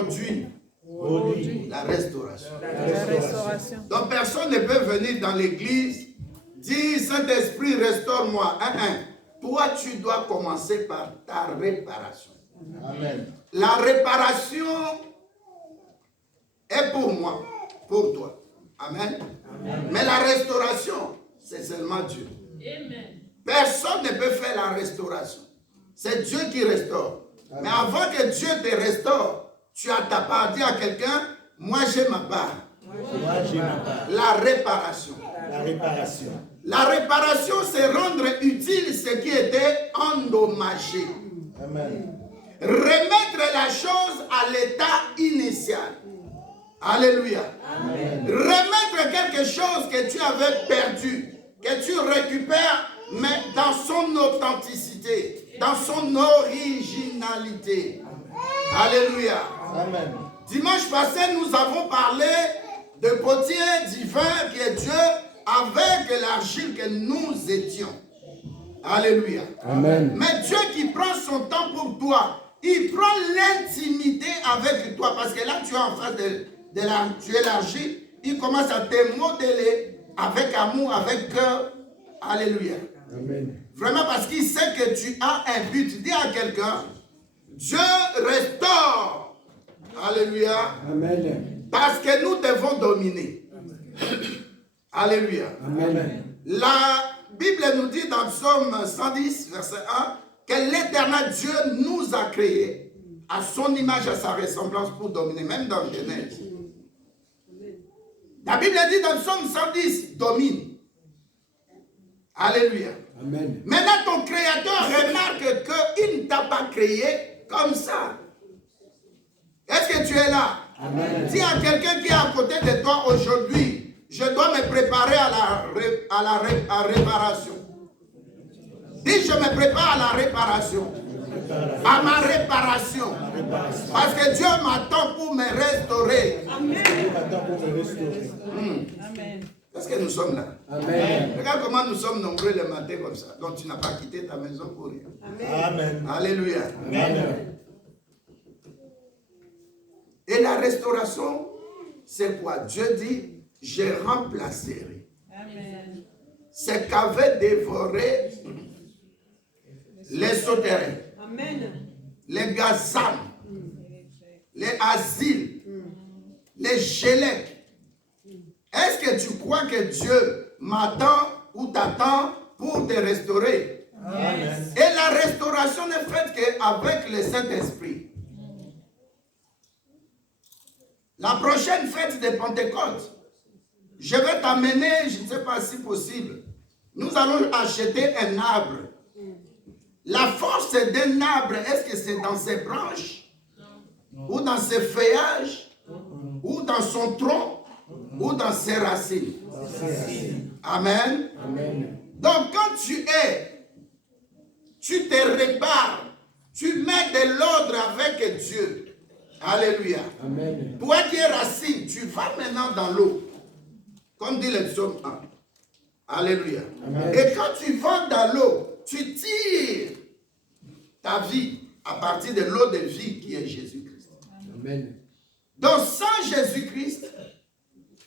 produit la restauration. Donc personne ne peut venir dans l'église, dire Saint-Esprit restaure-moi. Toi tu dois commencer par ta réparation. Amen. La réparation est pour moi, pour toi. Amen. Amen. Mais la restauration, c'est seulement Dieu. Amen. Personne ne peut faire la restauration. C'est Dieu qui restaure. Amen. Mais avant que Dieu te restaure, tu as ta part. Dis à quelqu'un, moi j'ai ma part. Moi j'ai ma part. La réparation. La réparation. La réparation, c'est rendre utile ce qui était endommagé. Amen. Remettre la chose à l'état initial. Alléluia. Amen. Remettre quelque chose que tu avais perdu, que tu récupères, mais dans son authenticité, dans son originalité. Amen. Alléluia. Amen. Dimanche passé, nous avons parlé de potier divin qui est Dieu avec l'argile que nous étions. Alléluia. Amen. Mais Dieu qui prend son temps pour toi, il prend l'intimité avec toi parce que là tu es en face de l'argile, il commence à te modeler avec amour, avec cœur. Alléluia. Amen. Vraiment parce qu'il sait que tu as un but. Dis à quelqu'un, Dieu restaure. Alléluia. Amen. Parce que nous devons dominer. Amen. Alléluia. Amen. La Bible nous dit dans Psaume 110, verset 1, que l'Éternel Dieu nous a créés à son image, à sa ressemblance pour dominer, même dans Genèse. La Bible dit dans Psaume 110, domine. Alléluia. Amen. Maintenant, ton Créateur remarque qu'il ne t'a pas créé comme ça. Est-ce que tu es là? Amen. Dis à quelqu'un qui est à côté de toi aujourd'hui, je dois me préparer à la réparation. Dis, je me prépare à la réparation. À ma réparation. Parce que Dieu m'attend pour me restaurer. Amen. Amen. Est-ce que nous sommes là? Amen. Regarde comment nous sommes nombreux le matin comme ça. Donc tu n'as pas quitté ta maison pour rien. Amen. Alléluia. Amen. Et la restauration, c'est quoi? Dieu dit, je remplacerai ce qu'avait dévoré les souterrains, les gazans, les asiles, les gélèques. Est-ce que tu crois que Dieu m'attend ou t'attend pour te restaurer? Amen. Et la restauration n'est faite qu'avec le Saint-Esprit. La prochaine fête de Pentecôte, je vais t'amener, je ne sais pas si possible, nous allons acheter un arbre. La force d'un arbre, est-ce que c'est dans ses branches, ou dans ses feuillages, ou dans son tronc, ou dans ses racines? Amen. Amen. Donc quand tu te répares, tu mets de l'ordre avec Dieu. Alléluia. Amen. Toi qui es racine, tu vas maintenant dans l'eau. Comme dit le psaume 1. Alléluia. Amen. Et quand tu vas dans l'eau, tu tires ta vie à partir de l'eau de vie qui est Jésus-Christ. Amen. Donc sans Jésus-Christ,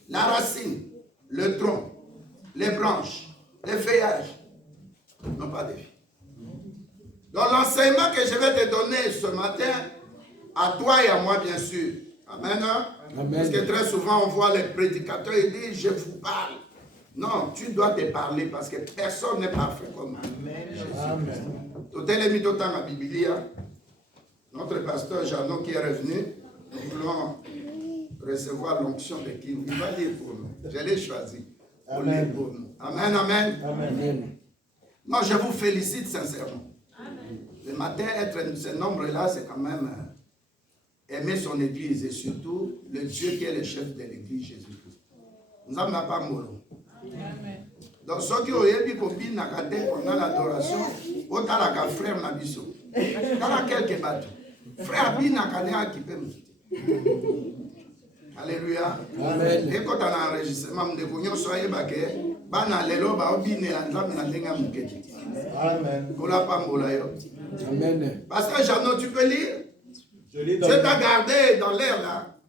la racine, le tronc, les branches, les feuillages n'ont pas de vie. Donc l'enseignement que je vais te donner ce matin, à toi et à moi bien sûr. Amen. Amen. Parce que très souvent on voit les prédicateurs et disent je vous parle. Non, tu dois te parler parce que personne n'est parfait comme moi. Amen. Notre pasteur Jeannot qui est revenu, nous voulons recevoir l'onction de qui il va lire pour nous. Je l'ai choisi. Amen. Pour nous. Amen, amen. Amen. Moi je vous félicite sincèrement. Amen. Le matin, être ce nombre-là, c'est quand même aimer son église et surtout le Dieu qui est le chef de l'église, Jésus-Christ. Nous n'avons pas molo. Donc, ceux qui ont eu pendant l'adoration, autant la frère Nabiso. Dans la quelques bateaux. Frère Binakadea qui peut me quitter. Alléluia. Amen. Et quand on a enregistrement, nous devons soyez baqués. Bana lelo ba obine la nzambe na ndenga muketi. Amen. Pour la pambola yo. Amen. Pasteur Jeannot, tu peux lire? Dieu t'a gardé dans l'air là.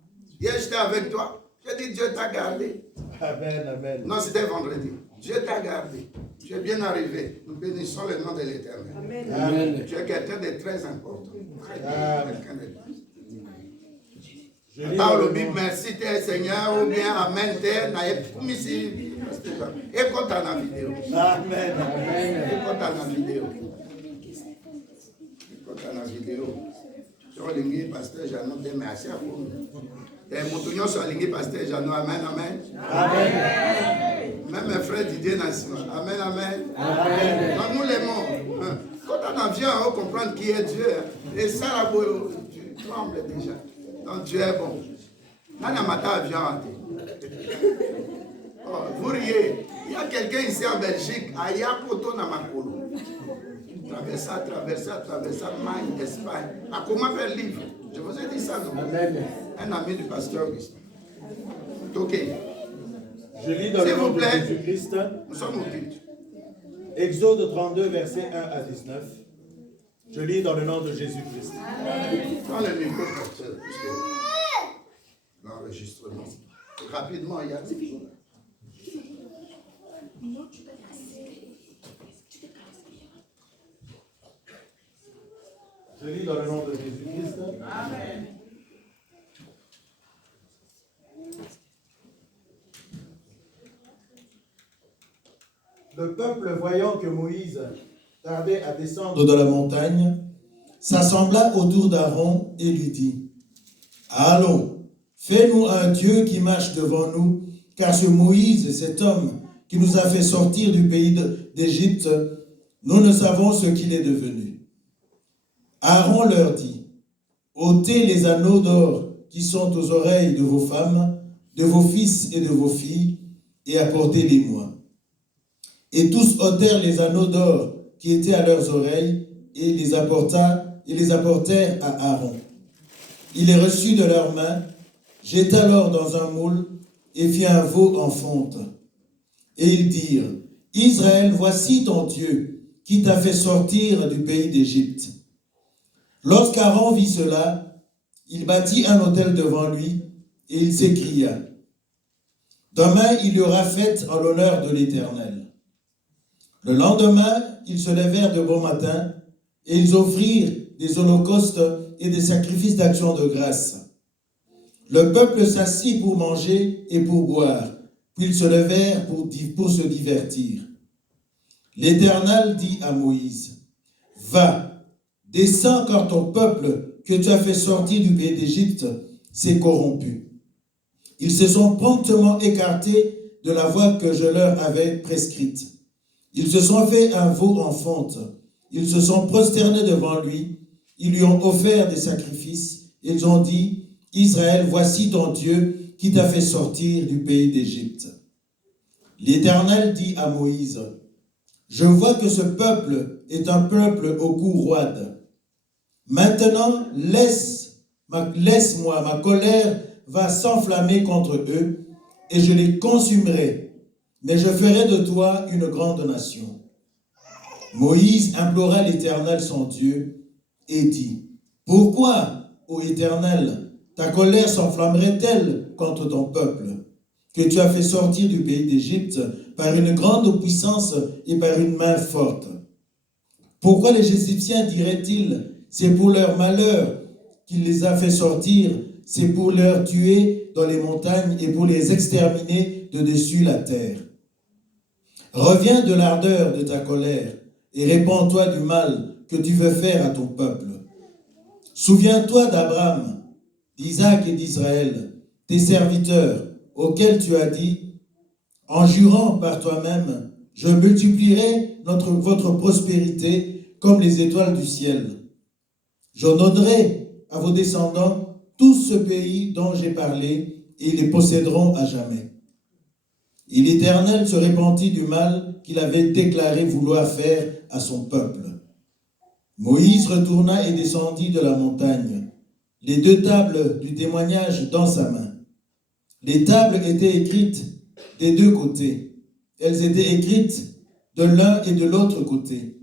Hier, j'étais avec toi. J'ai dit, Dieu t'a gardé. Amen, amen. Non, c'était vendredi. Dieu t'a gardé. Tu es bien arrivé. Nous bénissons le nom de l'Éternel. Amen. Amen. Tu es quelqu'un de très important. Quelqu'un de Je parle au Bible, merci Terre Seigneur, ou bien Amen Terre, comme ici. Écoute la vidéo. Amen, amen. Écoute la vidéo. Écoute la vidéo. Sur l'ingé, pasteur Jeannot, merci à vous. Et mon sur l'ingé, pasteur Jeannot, amen, amen. Amen. Même mes frères Didier Nassima, amen, amen. Amen. Donc nous l'aimons. Quand on vient à comprendre qui est Dieu, et ça, là, tu trembles déjà. Donc Dieu est bon. Oh, vous riez. Il y a quelqu'un ici en Belgique, à Yapoto Namakolo. Traversa, Magne, Espagne. À comment faire livre? Je vous ai dit ça, non? Amen. Un ami du pasteur Augustin. Ok. Je lis dans le nom de Jésus-Christ. Nous sommes au culte. Exode 32, versets 1 à 19. Je lis dans le nom de Jésus-Christ. Prends le micro, pasteur, puisque l'enregistrement. Rapidement, il y a Je lis dans le nom de Jésus-Christ. Amen. Le peuple, voyant que Moïse tardait à descendre de la montagne, s'assembla autour d'Aaron et lui dit, « Allons, fais-nous un Dieu qui marche devant nous, car ce Moïse, cet homme qui nous a fait sortir du pays d'Égypte, nous ne savons ce qu'il est devenu. » Aaron leur dit, « ôtez les anneaux d'or qui sont aux oreilles de vos femmes, de vos fils et de vos filles, et apportez-les-moi. » Et tous ôtèrent les anneaux d'or qui étaient à leurs oreilles et les apportèrent à Aaron. Il les reçut de leurs mains, jeta l'or dans un moule et fit un veau en fonte. Et ils dirent, « Israël, voici ton Dieu qui t'a fait sortir du pays d'Égypte. » Lorsqu'Aaron vit cela, il bâtit un autel devant lui et il s'écria, « Demain il y aura fête en l'honneur de l'Éternel. » Le lendemain, ils se levèrent de bon matin et ils offrirent des holocaustes et des sacrifices d'action de grâce. Le peuple s'assit pour manger et pour boire, puis ils se levèrent pour se divertir. L'Éternel dit à Moïse, « Va, descends car ton peuple que tu as fait sortir du pays d'Égypte s'est corrompu. » Ils se sont promptement écartés de la voie que je leur avais prescrite. Ils se sont fait un veau en fonte. Ils se sont prosternés devant lui. Ils lui ont offert des sacrifices. Ils ont dit, « Israël, voici ton Dieu qui t'a fait sortir du pays d'Égypte. » L'Éternel dit à Moïse, « Je vois que ce peuple est un peuple au cou roide. Maintenant, laisse-moi, ma colère va s'enflammer contre eux et je les consumerai. Mais je ferai de toi une grande nation. » Moïse implora l'Éternel son Dieu et dit, « Pourquoi, ô Éternel, ta colère s'enflammerait-elle contre ton peuple, que tu as fait sortir du pays d'Égypte par une grande puissance et par une main forte? Pourquoi les Égyptiens diraient-ils, c'est pour leur malheur qu'il les a fait sortir, c'est pour leur tuer dans les montagnes et pour les exterminer de dessus la terre? Reviens de l'ardeur de ta colère et répands-toi du mal que tu veux faire à ton peuple. Souviens-toi d'Abraham, d'Isaac et d'Israël, tes serviteurs, auxquels tu as dit, en jurant par toi-même, je multiplierai votre prospérité comme les étoiles du ciel. J'en donnerai à vos descendants tout ce pays dont j'ai parlé et ils les posséderont à jamais. » Et l'Éternel se repentit du mal qu'il avait déclaré vouloir faire à son peuple. Moïse retourna et descendit de la montagne, les 2 tables du témoignage dans sa main. Les tables étaient écrites des 2 côtés. Elles étaient écrites de l'un et de l'autre côté.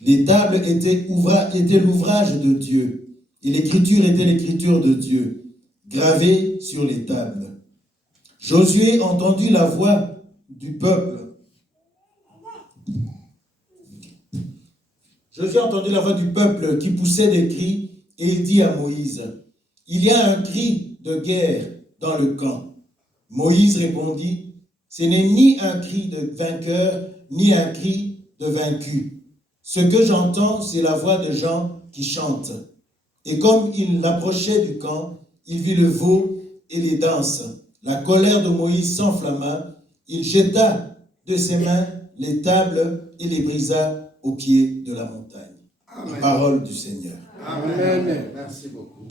Les tables étaient l'ouvrage de Dieu. et l'écriture était l'écriture de Dieu, gravée sur les tables. Josué entendit la voix du peuple. Josué entendit la voix du peuple qui poussait des cris, et il dit à Moïse, « Il y a un cri de guerre dans le camp. » Moïse répondit, « Ce n'est ni un cri de vainqueur, ni un cri de vaincu. Ce que j'entends, c'est la voix de gens qui chantent. » Et comme il approchait du camp, il vit le veau et les danses. La colère de Moïse s'enflamma. Il jeta de ses mains les tables et les brisa au pied de la montagne. Amen. Parole du Seigneur. Amen. Amen. Merci beaucoup.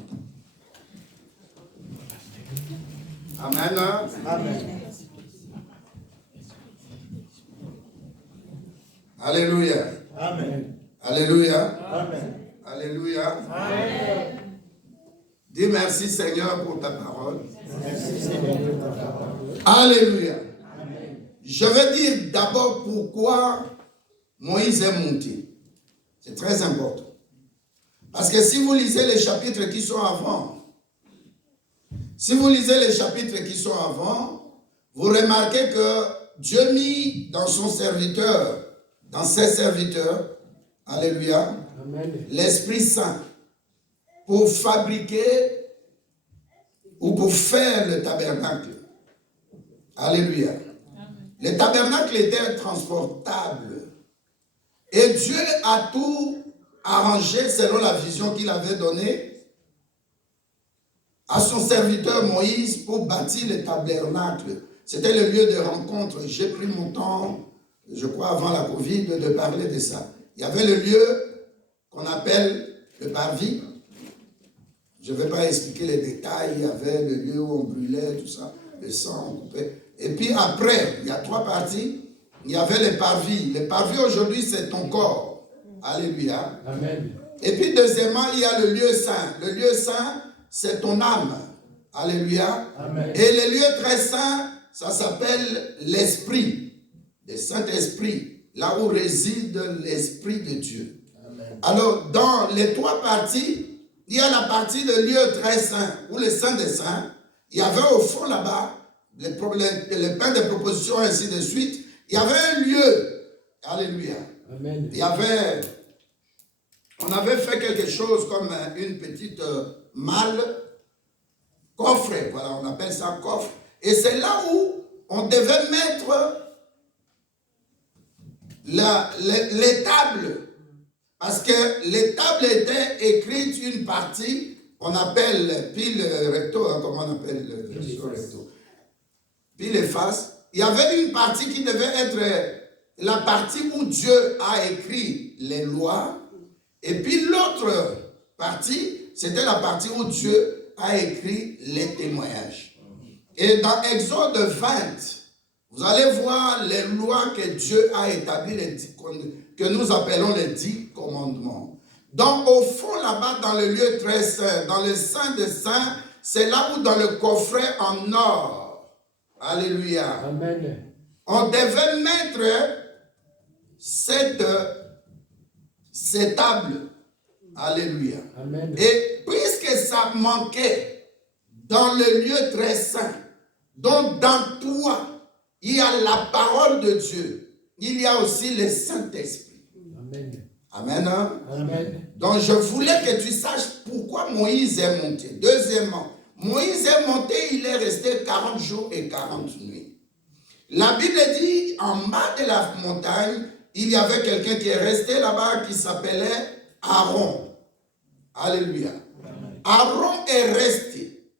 Amen. Amen. Alléluia. Amen. Alléluia. Amen. Alléluia. Amen. Dis merci Seigneur pour ta parole. Merci Seigneur pour ta parole. Alléluia. Amen. Je veux dire d'abord pourquoi Moïse est monté. C'est très important. Parce que si vous lisez les chapitres qui sont avant, vous remarquez que Dieu mit dans ses serviteurs, alléluia, l'Esprit Saint pour fabriquer ou pour faire le tabernacle. Alléluia. Le tabernacle était transportable. Et Dieu a tout arrangé selon la vision qu'il avait donnée à son serviteur Moïse pour bâtir le tabernacle. C'était le lieu de rencontre. J'ai pris mon temps, je crois avant la Covid, de parler de ça. Il y avait le lieu qu'on appelle le parvis. Je ne vais pas expliquer les détails. Il y avait le lieu où on brûlait, tout ça, le sang, on coupait. Et puis après, il y a 3 parties. Il y avait le parvis. Le parvis aujourd'hui, c'est ton corps. Alléluia. Amen. Et puis deuxièmement, il y a le lieu saint. Le lieu saint, c'est ton âme. Alléluia. Amen. Et le lieu très saint, ça s'appelle l'Esprit, le Saint-Esprit, là où réside l'Esprit de Dieu. Amen. Alors, dans les 3 parties, il y a la partie de lieu très saint, ou le Saint des Saints. Il y avait au fond là-bas, le pain de proposition, ainsi de suite. Il y avait un lieu. Alléluia. Amen. On avait fait quelque chose comme une petite malle, coffret, voilà, on appelle ça coffre. Et c'est là où on devait mettre les tables. Parce que les tables étaient écrites une partie, on appelle pile recto, comment on appelle le recto? Pile et face. Il y avait une partie qui devait être la partie où Dieu a écrit les lois. Et puis l'autre partie, c'était la partie où Dieu a écrit les témoignages. Et dans Exode 20, vous allez voir les lois que Dieu a établies, que nous appelons les 10 commandements. Donc au fond là-bas, dans le lieu très saint, dans le Saint des Saints, c'est là où dans le coffret en or, alléluia, Amen. on devait mettre ces tables, alléluia. Amen. Et puisque ça manquait dans le lieu très saint, donc dans toi, il y a la parole de Dieu, il y a aussi le Saint-Esprit. Amen. Amen. Hein? Amen. Donc je voulais que tu saches pourquoi Moïse est monté. Deuxièmement, Moïse est monté, il est resté 40 jours et 40 nuits. La Bible dit, en bas de la montagne, il y avait quelqu'un qui est resté là-bas qui s'appelait Aaron. Alléluia. Aaron est resté.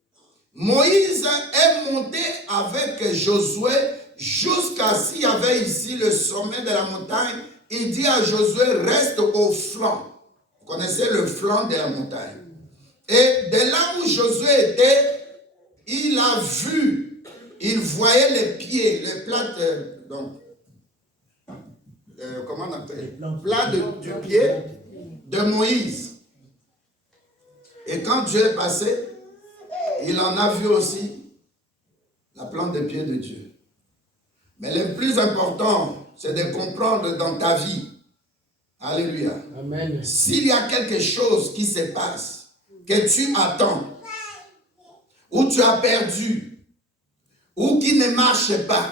Moïse est monté avec Josué jusqu'à s'il y avait ici le sommet de la montagne. Il dit à Josué, reste au flanc. Vous connaissez le flanc de la montagne. Et de là où Josué était, il a vu, il voyait les pieds, les plates, donc, comment on appelle, plat du pied de Moïse. Et quand Dieu est passé, il en a vu aussi la plante des pieds de Dieu. Mais le plus important, c'est de comprendre dans ta vie, alléluia, Amen. s'il y a quelque chose qui se passe, que tu attends, ou tu as perdu, ou qui ne marche pas.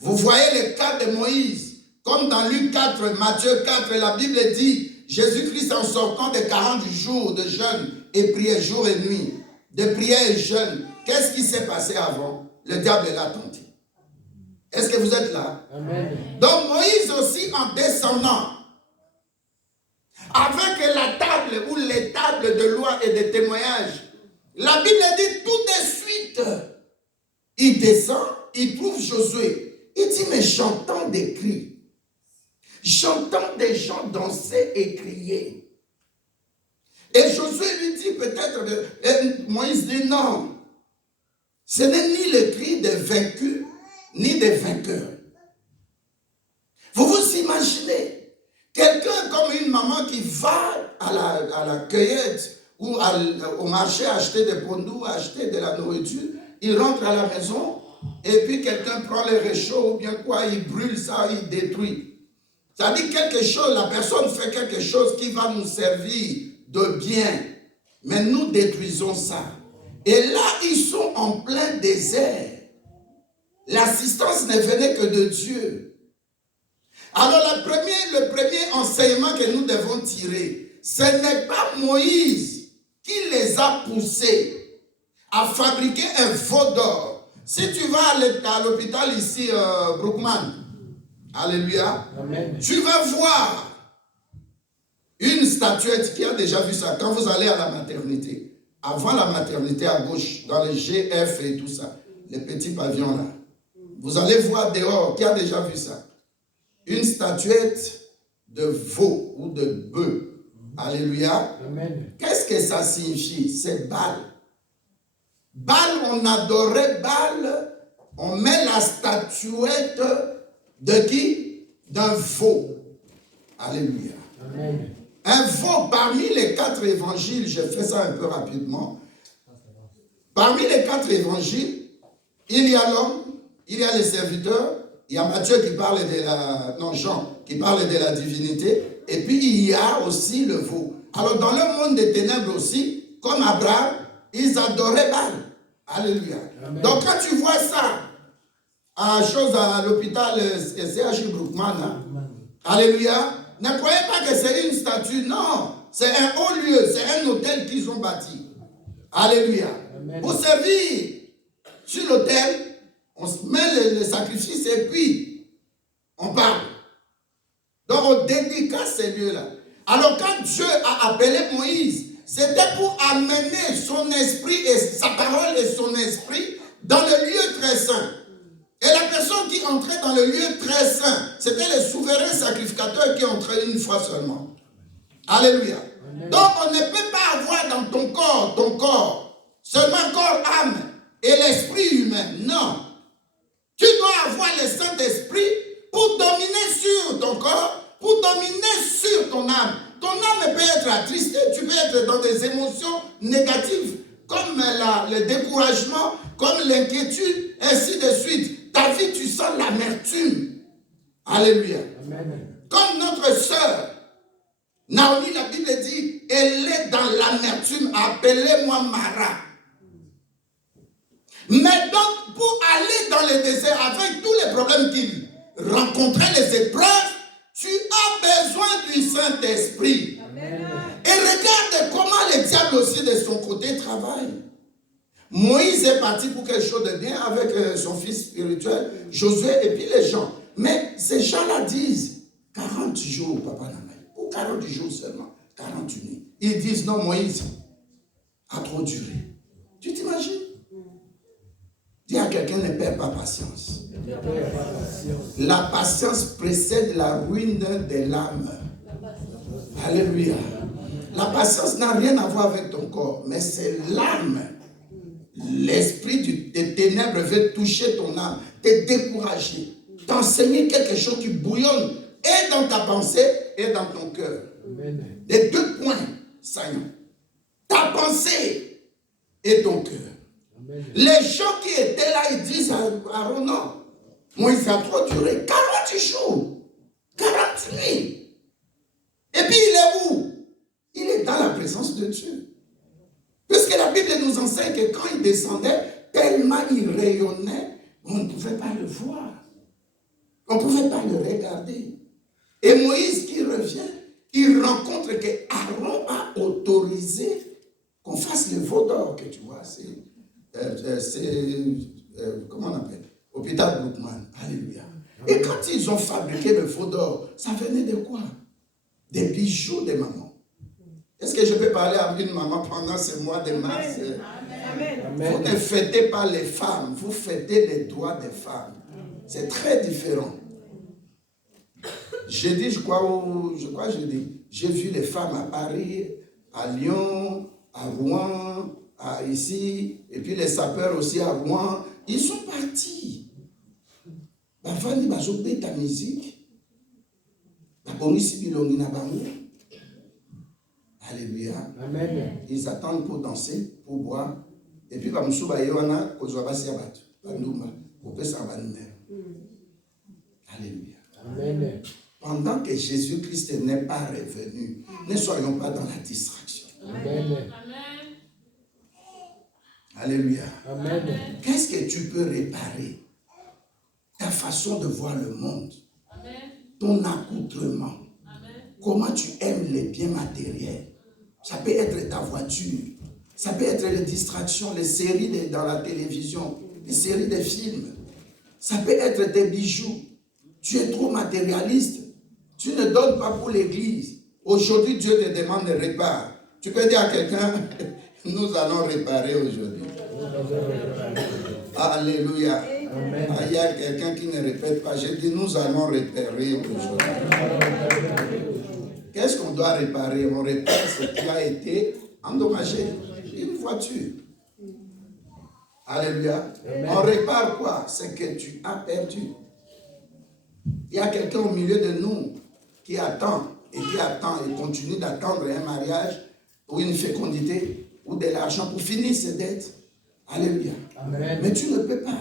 Vous voyez le cas de Moïse, comme dans Luc 4, Matthieu 4, la Bible dit, Jésus-Christ en sortant de 40 jours de jeûne et prière jour et nuit, de prière et jeûne, qu'est-ce qui s'est passé avant? Le diable l'a tenté. Est-ce que vous êtes là? Amen. Donc Moïse aussi en descendant, avec la table ou les tables de loi et de témoignages, la Bible dit tout de suite, il descend, il trouve Josué. Il dit, mais j'entends des cris. J'entends des gens danser et crier. Et Josué lui dit peut-être, Moïse dit non, ce n'est ni le cri des vaincus, ni des vainqueurs. Vous vous imaginez, quelqu'un comme une maman qui va à la cueillette ou au marché acheter des pondous, acheter de la nourriture, il rentre à la maison et puis quelqu'un prend les réchauds ou bien quoi, il brûle ça, il détruit. Ça dit quelque chose, la personne fait quelque chose qui va nous servir de bien, mais nous détruisons ça. Et là, ils sont en plein désert. L'assistance ne venait que de Dieu. Alors le premier enseignement que nous devons tirer, ce n'est pas Moïse qui les a poussés à fabriquer un veau d'or. Si tu vas à l'hôpital ici, Brookman, alléluia, Amen. tu vas voir une statuette qui a déjà vu ça quand vous allez à la maternité. Avant la maternité à gauche, dans les GF et tout ça, les petits pavillons là. Vous allez voir dehors, qui a déjà vu ça? Une statuette de veau ou de bœuf. Alléluia. Amen. Qu'est-ce que ça signifie? C'est Baal. Baal, on adorait Baal. On met la statuette de qui? D'un veau. Alléluia. Amen. Un veau parmi les 4 évangiles, je fais ça un peu rapidement. Parmi les 4 évangiles, il y a l'homme, il y a les serviteurs, il y a Matthieu qui parle Jean qui parle de la divinité, et puis il y a aussi le veau. Alors dans le monde des ténèbres aussi, comme Abraham, ils adoraient Baal. Alléluia. Amen. Donc quand tu vois ça, à l'hôpital CHU Brookman, hein, alléluia, ne croyez pas que c'est une statue, non, c'est un haut lieu, c'est un hôtel qu'ils ont bâti. Alléluia. Amen. Pour servir sur l'autel, on se met les sacrifices et puis on parle. Donc on dédicace ces lieux-là. Alors quand Dieu a appelé Moïse, c'était pour amener son esprit et sa parole et son esprit dans le lieu très saint. Et la personne qui entrait dans le lieu très saint, c'était le souverain sacrificateur qui entrait une fois seulement. Alléluia. Amen. Donc on ne peut pas avoir dans ton corps, seulement corps, âme et l'esprit humain. Non. Tu dois avoir le Saint-Esprit pour dominer sur ton corps, pour dominer sur ton âme. Ton âme peut être attristée, tu peux être dans des émotions négatives, comme le découragement, comme l'inquiétude, ainsi de suite. Ta vie, tu sens l'amertume. Alléluia. Amen. Comme notre sœur, Naomi, la Bible dit, elle est dans l'amertume, appelez-moi Mara. Mais donc, pour aller dans le désert, avec tous les problèmes qu'il rencontrait, les épreuves, tu as besoin du Saint-Esprit. Amen. Et regarde comment le diable aussi de son côté travaille. Moïse est parti pour quelque chose de bien avec son fils spirituel, Josué et puis les gens. Mais ces gens-là disent 40 jours, papa Namaï, ou 40 jours seulement, 40 nuits. Ils disent non, Moïse a trop duré. Tu t'imagines? Dis à quelqu'un, ne perds pas patience. La patience précède la ruine de l'âme. Alléluia. La patience n'a rien à voir avec ton corps, mais c'est l'âme. L'esprit des ténèbres veut toucher ton âme, te décourager, t'enseigner quelque chose qui bouillonne et dans ta pensée et dans ton cœur. Les 2 points saillants. Ta pensée et ton cœur. Amen. Les gens qui étaient là, ils disent à Aaron, non, Moïse a trop duré, 40 jours, 40 nuits. Et puis il est où? Il est dans la présence de Dieu. Bible nous enseigne que quand il descendait, tellement il rayonnait, on ne pouvait pas le voir. On ne pouvait pas le regarder. Et Moïse qui revient, il rencontre que Aaron a autorisé qu'on fasse le veau d'or que tu vois. Comment on appelle? Hôpital Brookman. Alléluia. Et quand ils ont fabriqué le veau d'or, ça venait de quoi? Des bijoux des mamans. Est-ce que je peux parler à une maman pendant ce mois de mars? Amen. Vous ne fêtez pas les femmes, vous fêtez les droits des femmes. C'est très différent. J'ai dit, j'ai vu les femmes à Paris, à Lyon, à Rouen, ici, et puis les sapeurs aussi à Rouen. Ils sont partis. Bavani bazopé ta musique. Alléluia. Amen. Ils attendent pour danser, pour boire. Et puis, Alléluia. Amen. Pendant que Jésus-Christ n'est pas revenu, ne soyons pas dans la distraction. Amen. Alléluia. Amen. Qu'est-ce que tu peux réparer? Ta façon de voir le monde. Amen. Ton accoutrement. Amen. Comment tu aimes les biens matériels. Ça peut être ta voiture. Ça peut être les distractions, les séries dans la télévision, les séries de films. Ça peut être tes bijoux. Tu es trop matérialiste. Tu ne donnes pas pour l'église. Aujourd'hui, Dieu te demande de réparer. Tu peux dire à quelqu'un, nous allons réparer aujourd'hui. Alléluia. Amen. Il y a quelqu'un qui ne répète pas. J'ai dit, nous allons réparer aujourd'hui. Qu'est-ce qu'on doit réparer? On répare ce qui a été endommagé. Une voiture. Alléluia. Amen. On répare quoi? Ce que tu as perdu. Il y a quelqu'un au milieu de nous qui attend et continue d'attendre un mariage ou une fécondité ou de l'argent pour finir ses dettes. Alléluia. Amen. Mais tu ne peux pas.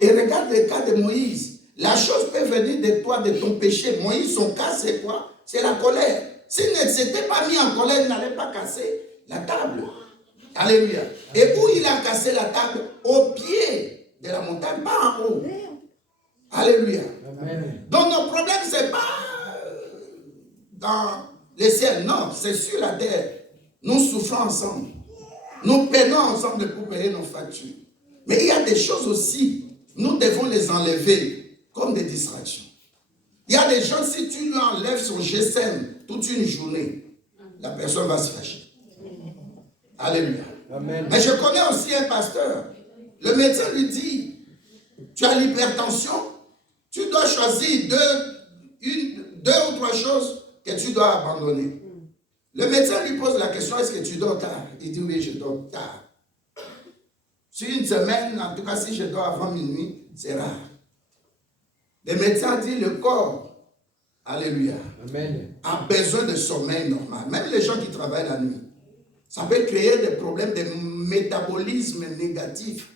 Et regarde le cas de Moïse. La chose peut venir de toi, de ton péché. Moïse, son cas, c'est quoi? C'est la colère. S'il ne s'était pas mis en colère, il n'allait pas casser la table. Alléluia. Et où il a cassé la table? Au pied de la montagne, pas en haut. Alléluia. Amen. Donc nos problèmes, ce n'est pas dans les ciels. Non, c'est sur la terre. Nous souffrons ensemble. Nous peinons ensemble pour payer nos factures. Mais il y a des choses aussi, nous devons les enlever comme des distractions. Il y a des gens, si tu lui enlèves son GSM toute une journée, la personne va se fâcher. Alléluia. Amen. Mais je connais aussi un pasteur. Le médecin lui dit, tu as l'hypertension, tu dois choisir deux ou trois choses que tu dois abandonner. Le médecin lui pose la question, est-ce que tu dors tard? Il dit, oui, je dors tard. Sur une semaine, en tout cas, si je dors avant minuit, c'est rare. Le médecin dit, le corps, alléluia, Amen, a besoin de sommeil normal. Même les gens qui travaillent la nuit. Ça peut créer des problèmes de métabolisme négatif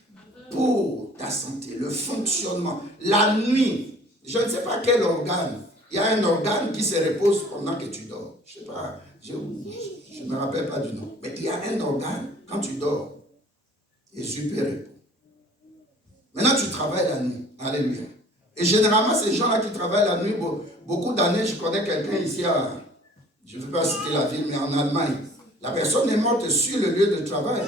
pour ta santé, le fonctionnement. La nuit, je ne sais pas quel organe. Il y a un organe qui se repose pendant que tu dors. Je ne sais pas, je ne me rappelle pas du nom. Mais il y a un organe, quand tu dors, et super repos. Maintenant, tu travailles la nuit. Alléluia. Et généralement, ces gens-là qui travaillent la nuit, beaucoup d'années, je connais quelqu'un ici, je ne veux pas citer la ville, mais en Allemagne. La personne est morte sur le lieu de travail.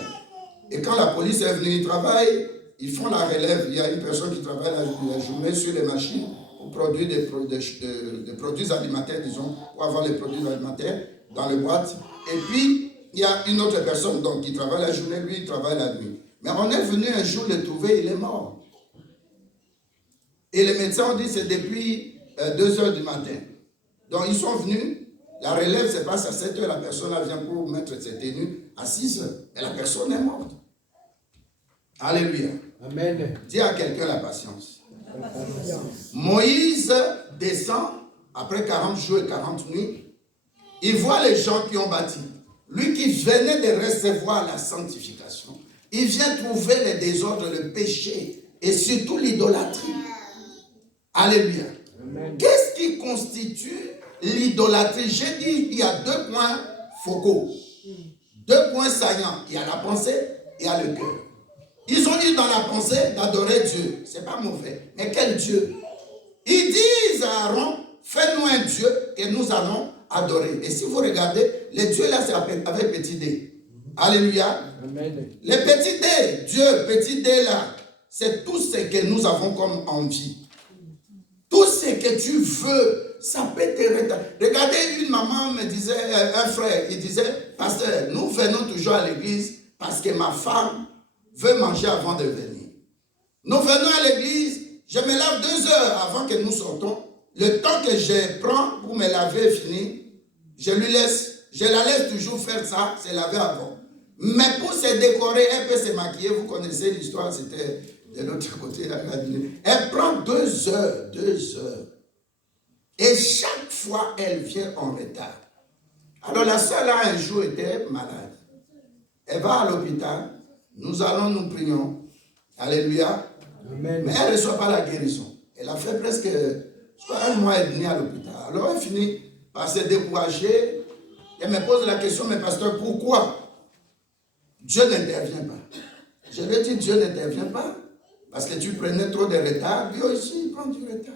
Et quand la police est venue, ils travaillent, ils font la relève. Il y a une personne qui travaille la journée sur les machines pour produire des produits alimentaires, disons, pour avoir les produits alimentaires dans les boîtes. Et puis, il y a une autre personne donc, qui travaille la journée, lui, il travaille la nuit. Mais on est venu un jour le trouver, il est mort. Et les médecins ont dit c'est depuis 2 heures du matin. Donc ils sont venus, la relève se passe à 7 heures, la personne elle vient pour mettre ses tenues à 6 heures. Et la personne est morte. Alléluia. Amen. Dis à quelqu'un la patience. La patience. Moïse descend après 40 jours et 40 nuits. Il voit les gens qui ont bâti. Lui qui venait de recevoir la sanctification. Il vient trouver le désordre, le péché et surtout l'idolâtrie. Alléluia. Qu'est-ce qui constitue l'idolâtrie? J'ai dit il y a 2 points focaux. deux points saillants. Il y a la pensée et il y a le cœur. Ils ont eu dans la pensée d'adorer Dieu. Ce n'est pas mauvais. Mais quel Dieu? Ils disent à Aaron, fais-nous un Dieu et nous allons adorer. Et si vous regardez, les dieux là, c'est avec petit d. Alléluia. Amen. Les petits d, Dieu, petit d là, c'est tout ce que nous avons comme envie. Tout ce que tu veux, ça peut te retarder. Regardez, une maman me disait, un frère, il disait, pasteur, nous venons toujours à l'église parce que ma femme veut manger avant de venir. Nous venons à l'église, je me lave 2 heures avant que nous sortons. Le temps que je prends pour me laver finir, je la laisse toujours faire ça, se laver avant. Mais pour se décorer, elle peut se maquiller, vous connaissez l'histoire, c'était de l'autre côté. Elle prend 2 heures, 2 heures. Et chaque fois, elle vient en retard. Alors la soeur là, un jour, était malade. Elle va à l'hôpital, nous prions. Alléluia. Amen. Mais elle ne reçoit pas la guérison. Elle a fait presque 1 mois et demi à l'hôpital. Alors elle finit par se décourager. Elle me pose la question, mais pasteur, pourquoi Dieu n'intervient pas? Je lui ai dit, Dieu n'intervient pas. Parce que tu prenais trop de retard. Dieu aussi prend du retard.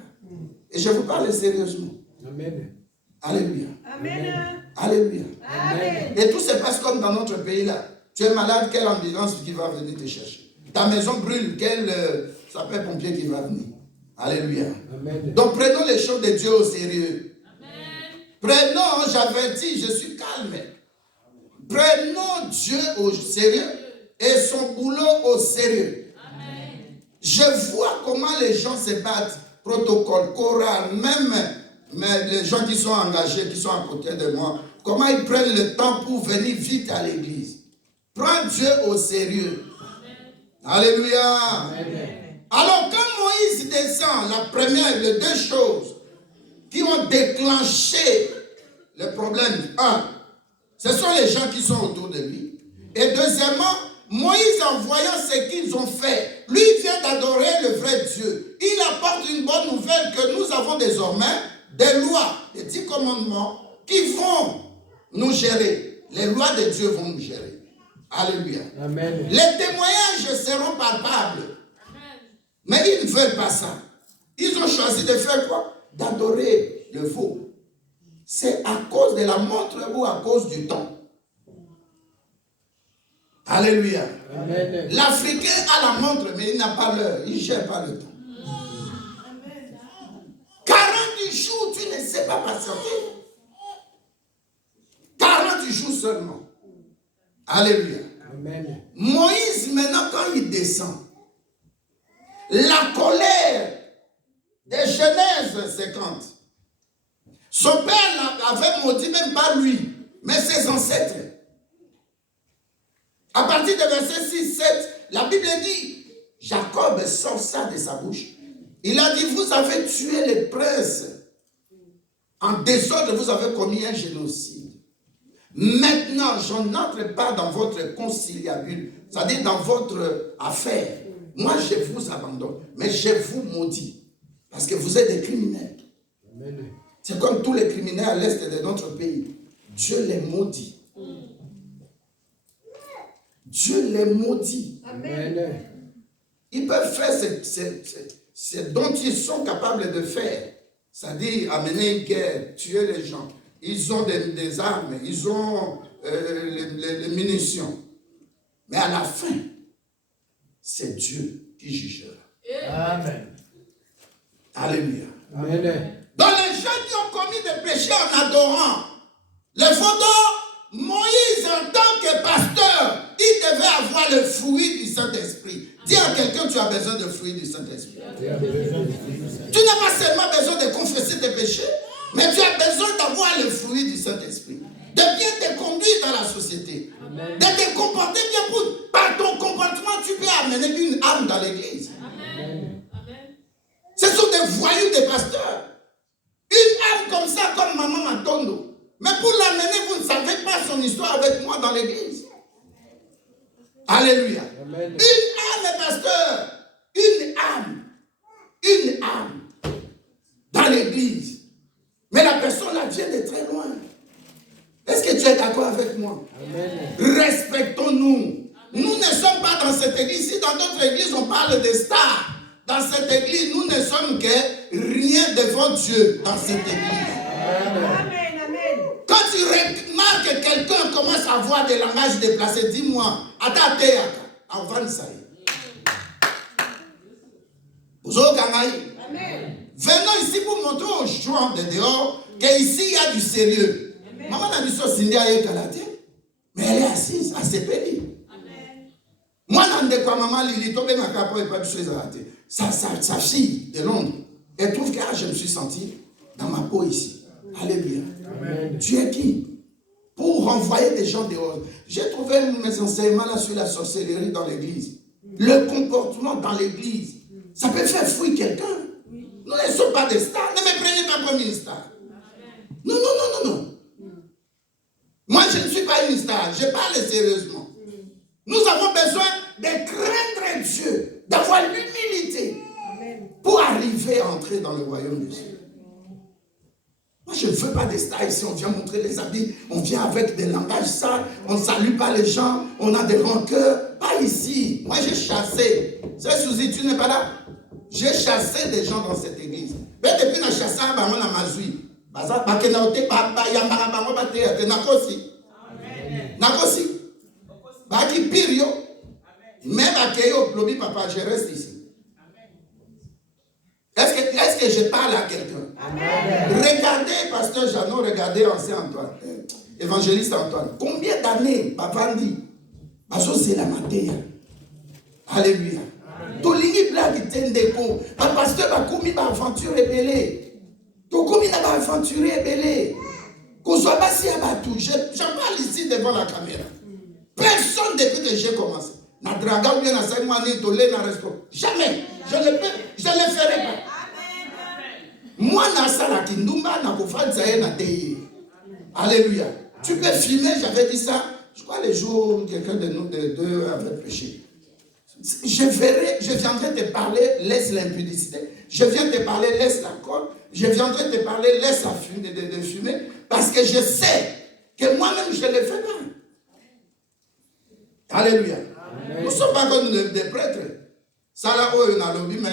Et je vous parle sérieusement. Amen. Alléluia. Amen. Alléluia. Amen. Et tout se passe comme dans notre pays là. Tu es malade, quelle ambulance qui va venir te chercher? Ta maison brûle, quel sapeur-pompier qui va venir? Alléluia. Amen. Donc prenons les choses de Dieu au sérieux. Amen. Prenons, j'avertis, je suis calme. Prenons Dieu au sérieux et son boulot au sérieux. Amen. Je vois comment les gens se battent, protocole, chorale, même les gens qui sont engagés, qui sont à côté de moi, comment ils prennent le temps pour venir vite à l'église. Prends Dieu au sérieux. Amen. Alléluia. Amen. Alors quand Moïse descend, la première, les 2 choses qui ont déclenché le problème, ce sont les gens qui sont autour de lui. Et deuxièmement, Moïse, en voyant ce qu'ils ont fait, lui vient d'adorer le vrai Dieu. Il apporte une bonne nouvelle que nous avons désormais des lois, des 10 commandements qui vont nous gérer. Les lois de Dieu vont nous gérer. Alléluia. Amen. Les témoignages seront palpables. Amen. Mais ils ne veulent pas ça. Ils ont choisi de faire quoi? D'adorer le faux. C'est à cause de la montre ou à cause du temps. Alléluia. Amen. L'Africain a la montre, mais il n'a pas l'heure. Il ne gère pas le temps. Amen. 40 jours, tu ne sais pas patienter. 40 jours seulement. Alléluia. Amen. Moïse, maintenant, quand il descend, la colère des Genèse 50, son père avait maudit même pas lui, mais ses ancêtres. À partir de verset 6-7, la Bible dit, Jacob sort ça de sa bouche. Il a dit, vous avez tué les princes. En désordre, vous avez commis un génocide. Maintenant, je n'entre pas dans votre conciliabule, c'est-à-dire dans votre affaire. Moi, je vous abandonne, mais je vous maudis, parce que vous êtes des criminels. Amen. C'est comme tous les criminels à l'est de notre pays. Dieu les maudit. Dieu les maudit. Amen. Ils peuvent faire ce dont ils sont capables de faire, c'est-à-dire amener une guerre, tuer les gens. Ils ont des armes, ils ont les munitions. Mais à la fin, c'est Dieu qui jugera. Amen. Alléluia. Amen. Dans les gens qui ont commis des péchés en adorant le faux d'or, Moïse, en tant que pasteur, il devait avoir le fruit du Saint-Esprit. Dis à quelqu'un, tu as besoin de fruit du Saint-Esprit. Tu n'as pas seulement besoin de confesser tes péchés, mais tu as besoin d'avoir le fruit du Saint-Esprit. De bien te conduire dans la société. Amen. De te comporter bien pour... Par ton comportement, tu peux amener une âme dans l'église. Amen. Ce sont des voyous des pasteurs. Une âme comme ça, comme Maman Matondo. Mais pour l'amener, vous ne savez pas son histoire avec moi dans l'église. Alléluia. Amen. Une âme, pasteur. Une âme. Une âme. Dans l'église. Mais la personne là vient de très loin. Est-ce que tu es d'accord avec moi? Respectons-nous. Nous ne sommes pas dans cette église. Si dans d'autres églises on parle de stars, dans cette église, nous ne sommes que rien devant Dieu dans cette église. Amen, amen. Quand tu remarques que quelqu'un commence à avoir des langages déplacés, dis-moi, venons ici pour montrer aux gens de dehors qu'ici il y a du sérieux. Maman a dit ça, mais elle est assise, à ses pays. Moi, maman Lili, sa fille de Londres, elle trouve que je me suis senti dans ma peau ici. Alléluia. Amen. Tu es qui? Pour renvoyer des gens dehors. J'ai trouvé mes enseignements là sur la sorcellerie dans l'église. Le comportement dans l'église, ça peut faire fuir quelqu'un. Nous ne sommes pas des stars. Ne me prenez pas comme une star. Non, non, non, non, non. Moi, je ne suis pas une star. Je parle sérieusement. Nous avons besoin de craindre Dieu, d'avoir l'humilité pour arriver à entrer dans le royaume de Dieu. Moi, je ne veux pas des stars ici. On vient montrer les habits. On vient avec des langages sales. On ne salue pas les gens. On a des rancœurs. Pas ici. Moi, j'ai chassé. C'est Suzy, tu n'es pas là? J'ai chassé des gens dans cette église. Mais depuis que j'ai chassé, je suis je reste ici. Est-ce que je parle à quelqu'un? Regardez, pasteur Jeannot, regardez ancien Antoine, évangéliste Antoine. Combien d'années, Bavandi, c'est la matière. Alléluia. Tolingi blague tendeko. Pasteur a commis ma aventure ébélée. Tu commis ma aventure ébélée. J'en parle ici devant la caméra. Personne depuis que j'ai commencé. Na draga ou bien na saimani tolé na resto. Jamais. Je ne le ferai pas. Moi, na sala kindumba na kofal zaye na teye. Alléluia. Tu peux filmer, j'avais dit ça. Je crois les jours où quelqu'un de nous deux avait péché. Je viendrai te parler, laisse l'impudicité. Je viens te parler, laisse la corde. Je viendrai te parler, laisse la fumée, de fumer. Parce que je sais que moi-même, je ne le fais pas. Alléluia. Amen. Nous ne sommes pas comme des prêtres. Ça là, on a lobby, mais.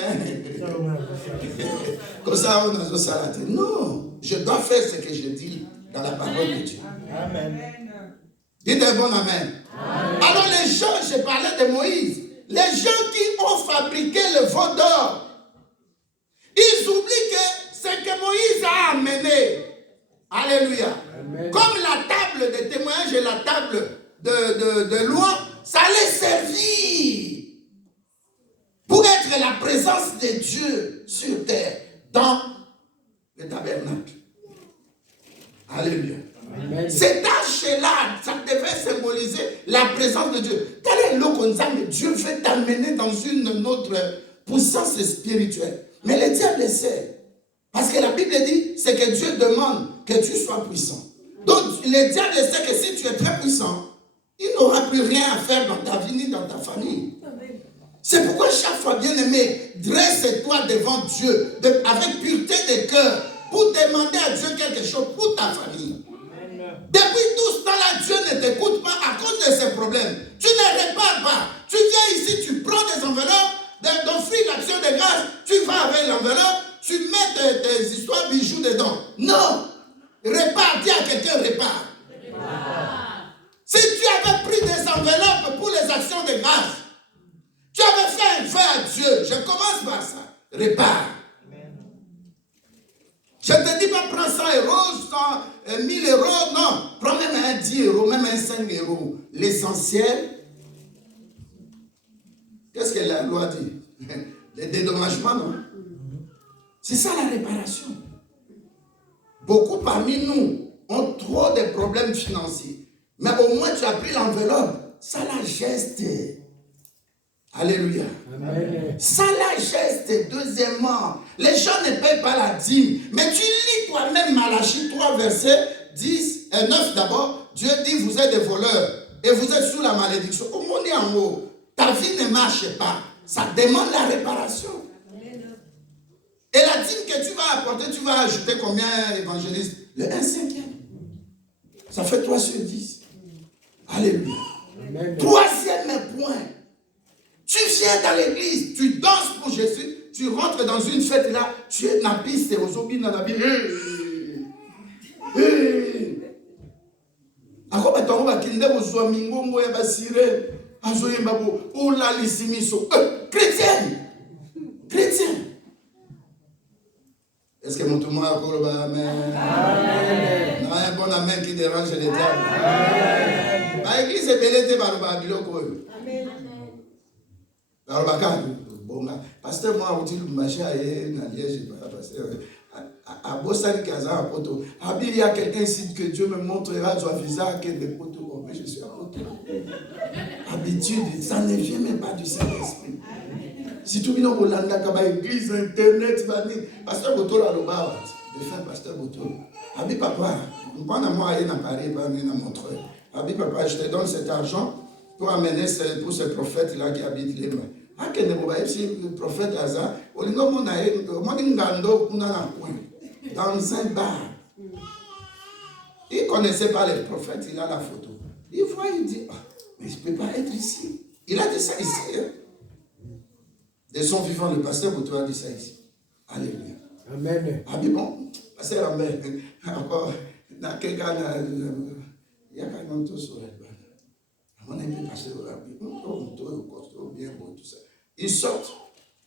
Comme ça, on a le salaté. Non, je dois faire ce que je dis dans la parole de Dieu. Amen. Dites un bon amen. Amen. Alors, les gens, je parlais de Moïse. Les gens qui ont fabriqué le veau d'or, ils oublient que ce que Moïse a amené. Alléluia. Amen. Comme la table de témoignage et la table de loi, ça allait servir pour être la présence de Dieu sur terre, dans le tabernacle. Alléluia. Amen. Cet arche-là, ça devait symboliser la présence de Dieu. Quel est le concept? Dieu veut t'amener dans une autre puissance spirituelle. Mais le diable sait. Parce que la Bible dit, c'est que Dieu demande que tu sois puissant. Donc, le diable sait que si tu es très puissant, il n'aura plus rien à faire dans ta vie ni dans ta famille. C'est pourquoi chaque fois, bien-aimé, dresse-toi devant Dieu avec pureté de cœur pour demander à Dieu quelque chose pour ta famille. Depuis tout ce temps-là, Dieu ne t'écoute pas à cause de ces problèmes. Tu ne répares pas. Tu viens ici, tu prends des enveloppes, d'offrir l'action de grâce, tu vas avec l'enveloppe, tu mets tes histoires bijoux dedans. Non! Répare, dis à quelqu'un, répare. Si tu avais pris des enveloppes pour les actions de grâce, tu avais fait un vœu à Dieu, je commence par ça. Répare. Je ne te dis pas prends 100 euros, 1000 euros, non. Prends même un 10 euros, même un 5 euros. L'essentiel, qu'est-ce que la loi dit? Le dédommagement, non? C'est ça la réparation. Beaucoup parmi nous ont trop de problèmes financiers. Mais au moins tu as pris l'enveloppe. Ça la geste. Alléluia. Amen. Ça la geste. Deuxièmement, les gens ne payent pas la dîme. Mais tu lis toi-même Malachie 3, verset 10 et 9 d'abord. Dieu dit, vous êtes des voleurs et vous êtes sous la malédiction. Au monde est en haut. Ta vie ne marche pas. Ça demande la réparation. Et la dîme que tu vas apporter, tu vas ajouter combien, évangéliste? Le 1/5. Ça fait 3 sur 10. Alléluia. Amen. Troisième point. Tu viens dans l'église, tu danses pour Jésus, tu rentres dans une fête là, tu es dans la piste, aux obis, dans la vie. Chrétien. Est-ce que mon tout le monde a encore le amen? Amen. Non, un bon amen qui dérange les diables. L'église est belle, Amen. Bon, pasteur, moi, on dit le machin, il y a quelqu'un ici que Dieu me montrera, je visa que des poteaux. Mais je suis apôtre. Habitude, ça ne vient même pas du Saint-Esprit. Si tu viens au Landa, comme l'église, internet, pasteur Boto là, le fin pasteur Boto. Abi papa, pendant moi aller dans Paris, dans Montreuil. Abi papa, je te donne cet argent pour amener pour ce prophète là qui habite les mains. Ah, que le prophète Hazard, dans un bar. Il ne connaissait pas les prophètes, il a la photo. Il voit, il dit, oh, mais je ne peux pas être ici. Il a dit ça ici. Hein? De son vivant, le pasteur Boutou a dit ça ici. Alléluia. Amen. Ah oui, bon, pasteur Lambert, encore, dans quel cas, il y a quand même tout sur les bancs. On a un pasteur Lambert, bien beau, tout ça. Ils sortent.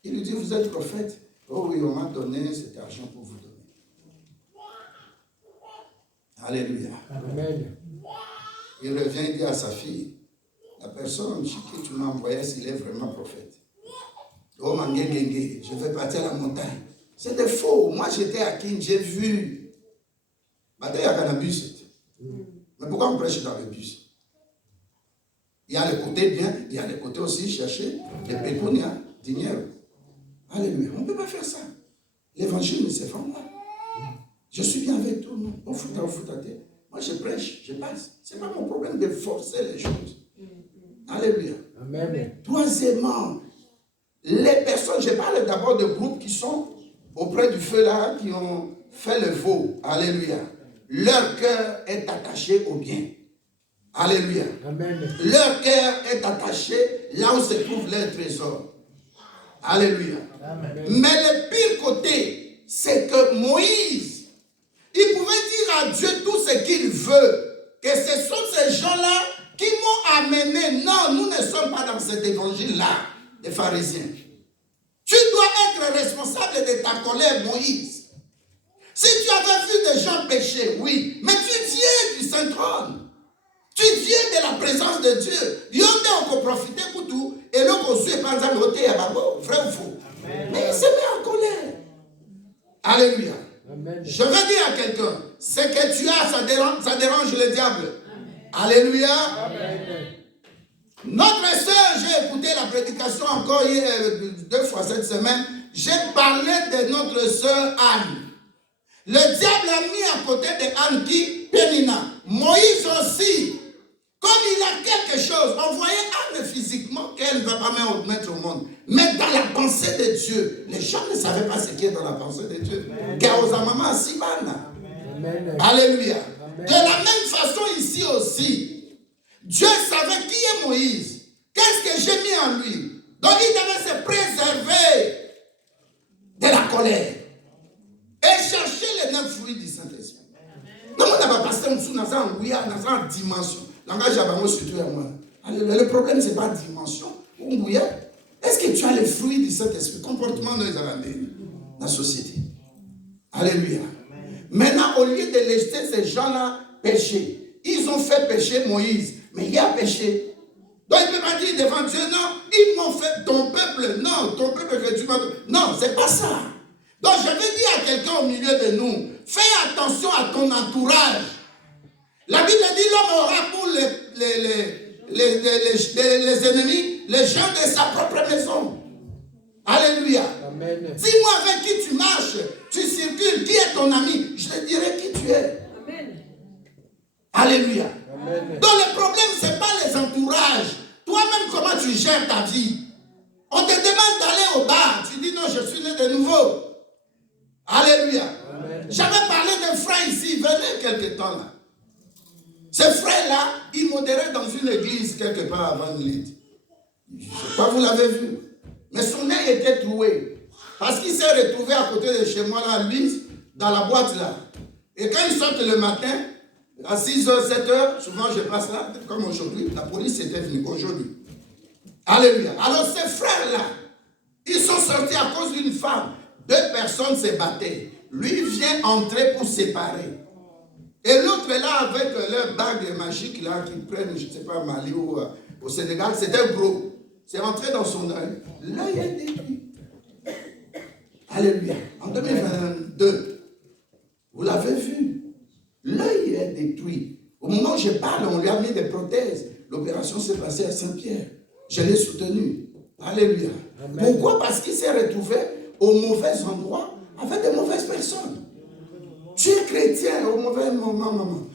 Il lui dit, vous êtes prophète. Oh oui, on m'a donné cet argent pour vous donner. Alléluia. Amen. Il revient et dit à sa fille, la personne chez qui tu m'as envoyé, s'il est vraiment prophète. Oh, Mangengenge, je vais partir à la montagne. C'était faux. Moi, j'étais à King, j'ai vu. Maintenant, il y a cannabis. Mais pourquoi on prêche dans le bus? Il y a le côté bien, il y a le côté aussi chercher les pécunias, dinero. Alléluia. On ne peut pas faire ça. L'évangile ne se vend pas. Je suis bien avec tout le monde. On fout à terre. Moi, je prêche, je passe. Ce n'est pas mon problème de forcer les choses. Alléluia. Amen. Troisièmement, les personnes, je parle d'abord de groupes qui sont auprès du feu là, qui ont fait le veau. Alléluia. Leur cœur est attaché au bien. Alléluia. Amen. Leur cœur est attaché là où se trouve leur trésor. Alléluia. Amen. Mais le pire côté, c'est que Moïse, il pouvait dire à Dieu tout ce qu'il veut, que ce sont ces gens-là qui m'ont amené. Non, nous ne sommes pas dans cet évangile-là, les pharisiens. Tu dois être responsable de ta colère, Moïse. Si tu avais vu des gens pécher, oui, mais tu viens du Saint-Trône. Tu viens de la présence de Dieu. Il y a encore profité pour tout. Et l'on construit par exemple l'hôtel à Babo, vrai ou faux. Mais il se met en colère. Alléluia. Amen. Je veux dire à quelqu'un, ce que tu as, ça dérange le diable. Amen. Alléluia. Amen. Notre soeur, j'ai écouté la prédication encore hier, 2 fois cette semaine. J'ai parlé de notre soeur Anne. Le diable a mis à côté de Anne qui Pénina. Moïse aussi. Comme il a quelque chose, on voyait Anne physiquement qu'elle ne va pas mettre au monde. Mais dans la pensée de Dieu, les gens ne savaient pas ce qui est dans la pensée de Dieu. Alléluia. Amen. De la même façon ici aussi, Dieu savait qui est Moïse. Qu'est-ce que j'ai mis en lui? Donc il devait se préserver de la colère et chercher les 9 fruits du Saint-Esprit. Non, on n'a pas passé en dessous dans une dimension. Le problème, ce n'est pas dimension. Est-ce que tu as les fruits du Saint-Esprit? Comportement dans la société. Alléluia. Maintenant, au lieu de laisser ces gens-là pécher, ils ont fait pécher Moïse. Mais il a péché. Donc il ne peut pas dire devant Dieu, non, ils m'ont fait ton peuple. Non, ton peuple que tu m'as. Non, ce n'est pas ça. Donc je veux dire à quelqu'un au milieu de nous, fais attention à ton entourage. La Bible dit l'homme aura pour les ennemis les gens de sa propre maison. Alléluia. Amen. Dis-moi avec qui tu marches, tu circules, qui est ton ami, je te dirai qui tu es. Amen. Alléluia. Amen. Donc le problème, ce n'est pas les entourages. Toi-même, comment tu gères ta vie? On te demande d'aller au bar, tu dis non, je suis né de nouveau. Alléluia. J'avais parlé d'un frère ici, il venait quelque temps là. Ce frère-là, il modérait dans une église quelque part avant l'île. Je ne sais pas, vous l'avez vu. Mais son œil était troué. Parce qu'il s'est retrouvé à côté de chez moi, là, lui, dans la boîte là. Et quand il sort le matin, à 6h, 7h, souvent je passe là, comme aujourd'hui, la police était venue aujourd'hui. Alléluia. Alors ces frères-là, ils sont sortis à cause d'une femme. 2 personnes se battaient. Lui vient entrer pour séparer. Et l'autre est là avec leur bague magique là, qu'ils prennent, je ne sais pas, Mali ou au Sénégal, c'était gros. C'est rentré dans son œil. L'œil est détruit. Alléluia. En 2022, vous l'avez vu. L'œil est détruit. Au moment où je parle, on lui a mis des prothèses. L'opération s'est passée à Saint-Pierre. Je l'ai soutenu. Alléluia. Amen. Pourquoi? Parce qu'il s'est retrouvé au mauvais endroit avec de mauvaises personnes. Tu es chrétien au mauvais moment, maman.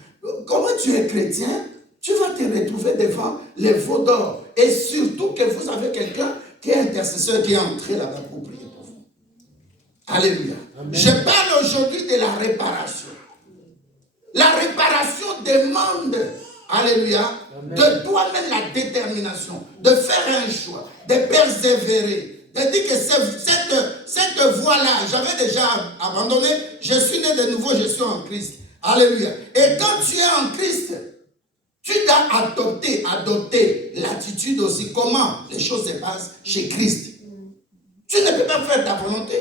Comment tu es chrétien? Tu vas te retrouver devant les veaux d'or. Et surtout que vous avez quelqu'un qui est intercesseur qui est entré là-bas pour prier pour vous. Alléluia. Amen. Je parle aujourd'hui de la réparation. La réparation demande, alléluia, amen, de toi-même la détermination, de faire un choix, de persévérer, de dire que cette voie-là, j'avais déjà abandonné, je suis né de nouveau, je suis en Christ. Alléluia. Et quand tu es en Christ, tu dois adopter l'attitude aussi, comment les choses se passent chez Christ. Tu ne peux pas faire ta volonté.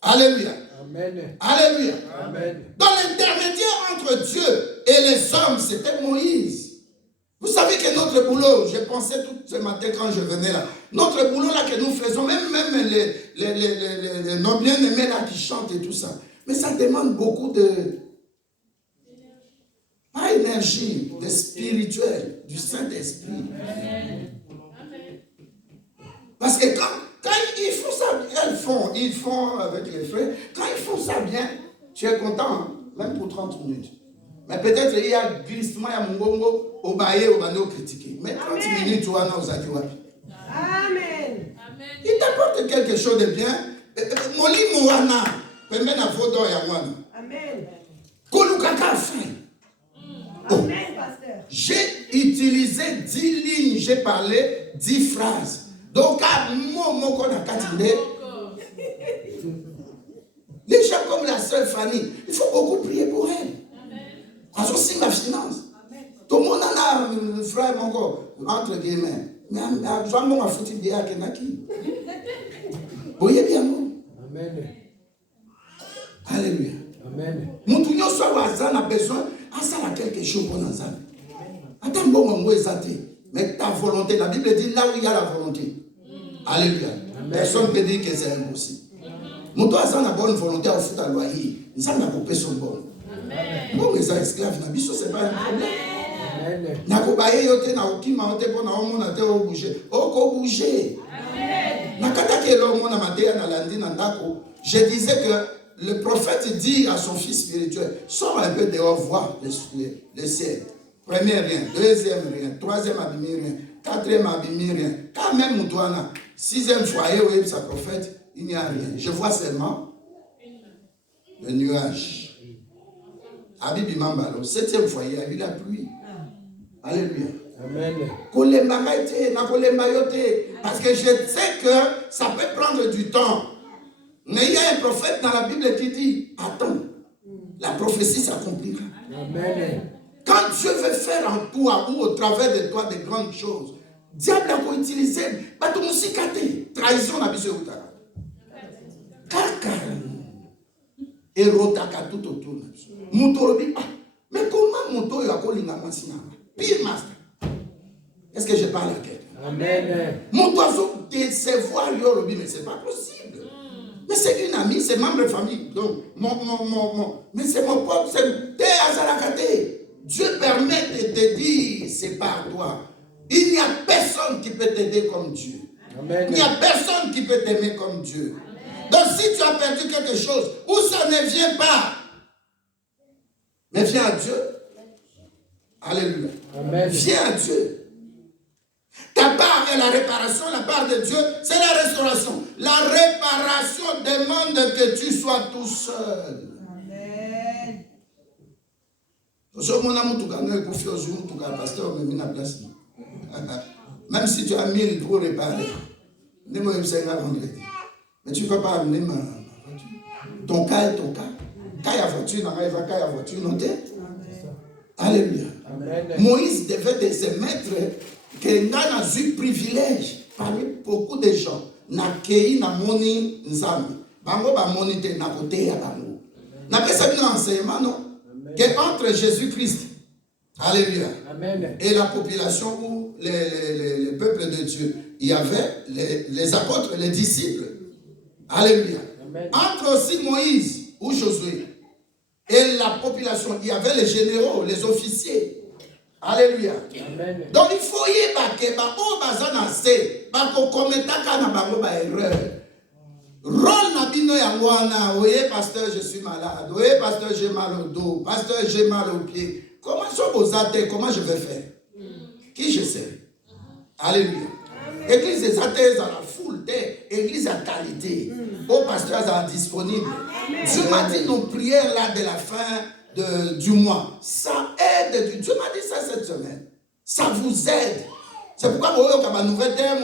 Alléluia. Amen. Alléluia. Amen. Dans l'intermédiaire entre Dieu et les hommes, c'était Moïse. Vous savez que notre boulot, je pensais tout ce matin quand je venais là, notre boulot là que nous faisons, même nos bien-aimés là qui chantent et tout ça, mais ça demande beaucoup de, pas énergie, de spirituel, du Saint-Esprit. Parce que quand ils font ça, ils font avec les frères, quand ils font ça bien, tu es content, hein, même pour 30 minutes. Mais peut-être il y a glissement, il y a mongongo, au baillé, au bané, au critiqué. Mais 30 minutes, tu vas nous dire. Amen. Il t'apporte quelque chose de bien. Moli Moana, permet à vos dents et à moi. Amen. Kolukaka fin. Amen, pasteur. J'ai utilisé 10 lignes, j'ai parlé 10 phrases. Donc, à mon les gens comme la sœur Fanny, il faut beaucoup prier pour elle. Parce aussi ma finance. Tout le monde en a un frère, mon gars, entre guillemets. Mais je vais m'en foutre bien à Kenaki. Vous voyez bien, non? Amen. Alléluia. Amen. Mon tout le soit a besoin, ça a quelque chose pour nous. Attends, bon, moi, mais ta volonté, la Bible dit là où il y a la volonté. Alléluia. Amen. Personne ne peut dire que c'est impossible. Mon toi, ça a bonne volonté à foutre à loyer. Ça n'a pas son bon. Bon, mais ça esclave, c'est pas un problème. Na kobaye yote na okima ote po na omona te o bouger. Oko bouger. Na kata ke lo mona matea na landi na ndako. Je disais que le prophète dit à son fils spirituel, sors un peu dehors, voir le ciel. Premier rien, deuxième rien, troisième abîmé rien, quatrième abîmé rien. Quand même Moutouana, sixième foyer où est sa prophète, il n'y a rien. Je vois seulement le nuage. Abibi Mambalo, septième foyer, il y a eu la pluie. Alléluia. Amen. Parce que je sais que ça peut prendre du temps. Mais il y a un prophète dans la Bible qui dit, attends, la prophétie s'accomplira. Amen. Quand Dieu veut faire en toi ou au travers de toi de grandes choses, diable a utilisé, trahison à Bishop Utara. Kaka. Et rotaka tout autour. Moutorobi, mais comment mon toyo a collé la machine? Pire master. Est-ce que je parle à quelqu'un? Amen. Mon oiseau décevoir Yorobi, mais c'est pas possible. Mais c'est une amie, c'est membre de famille. Donc, mais c'est mon pote, c'est Azalakate. Dieu permet de te dire, c'est par toi. Il n'y a personne qui peut t'aider comme Dieu. Amen. Il n'y a personne qui peut t'aimer comme Dieu. Amen. Donc, si tu as perdu quelque chose, où ça ne vient pas, mais viens à Dieu. Alléluia. Amen. Viens à Dieu. Ta part est la réparation, la part de Dieu, c'est la restauration. La réparation demande que tu sois tout seul. Amen. Même si tu as 1000 pour réparer, mais tu ne peux pas amener ma voiture. Ton cas est ton cas. Quand il y a voiture, quand il y a voiture, notez. Alléluia. Moïse devait se mettre que dans un privilège parmi beaucoup de gens. Nakei na moni nzambi. Bango ba monite na côté ya bango. Na pesa bien enseignement non que entre Jésus-Christ, alléluia, et la population ou les peuples de Dieu, il y avait les apôtres, les disciples. Alléluia. Entre aussi Moïse ou Josué et la population, il y avait les généraux, les officiers. Alléluia. Amen. Donc il faut y avoir que o bazana se ba ko kometa kana bango ba erreur. Rôle na bino ya ngwana, oye pasteur je suis malade, oye pasteur j'ai mal au dos, pasteur j'ai mal aux pieds. Comment ça vous attendez, comment je vais faire? Qui je sais? Alléluia. Église des athées à la foule, église à qualité. Au pasteur à disponible. Dieu m'a dit nos prières là de la fin du mois. Ça aide. Dieu m'a dit ça cette semaine. Ça vous aide. C'est pourquoi vous voyez qu'il y a une nouvelle terre,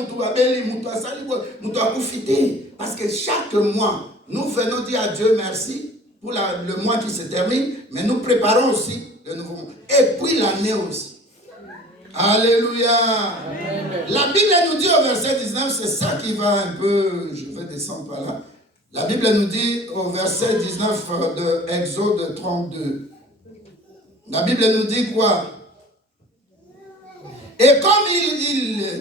parce que chaque mois, nous venons dire à Dieu merci pour le mois qui se termine, mais nous préparons aussi le nouveau mois. Et puis l'année aussi. Alléluia. Amen. La Bible nous dit au verset 19, c'est ça qui va un peu, je vais descendre par là. La Bible nous dit au verset 19 de Exode 32. La Bible nous dit quoi? Et comme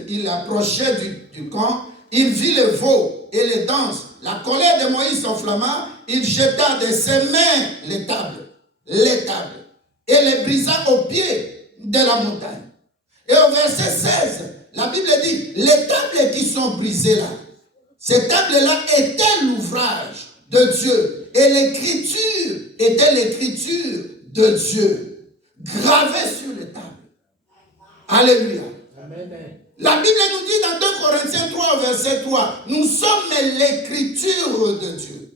il approchait du camp, il vit le veau et les danses. La colère de Moïse s'enflamma, il jeta de ses mains les tables, et les brisa au pied de la montagne. Et au verset 16, la Bible dit, les tables qui sont brisées là, ces tables-là étaient l'ouvrage de Dieu. Et l'écriture était l'écriture de Dieu, gravée sur les tables. Alléluia. Amen. La Bible nous dit dans 2 Corinthiens 3, verset 3, nous sommes l'écriture de Dieu.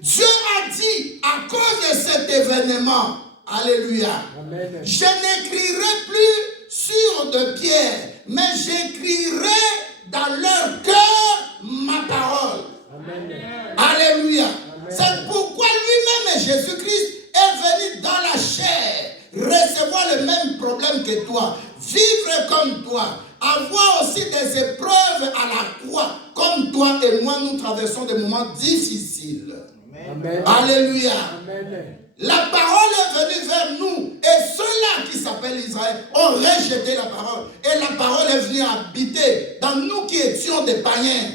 Dieu a dit, à cause de cet événement, alléluia, amen, je n'écrirai plus sur de pierre, mais j'écrirai dans leur cœur ma parole. Amen. Alléluia. Amen. C'est pourquoi lui-même, Jésus-Christ, est venu dans la chair, recevoir le même problème que toi, vivre comme toi, avoir aussi des épreuves à la croix, comme toi et moi, nous traversons des moments difficiles. Amen. Alléluia. Amen. La parole est venue vers nous, et ceux-là qui s'appellent Israël ont rejeté la parole, et la parole est venue habiter dans nous qui étions des païens.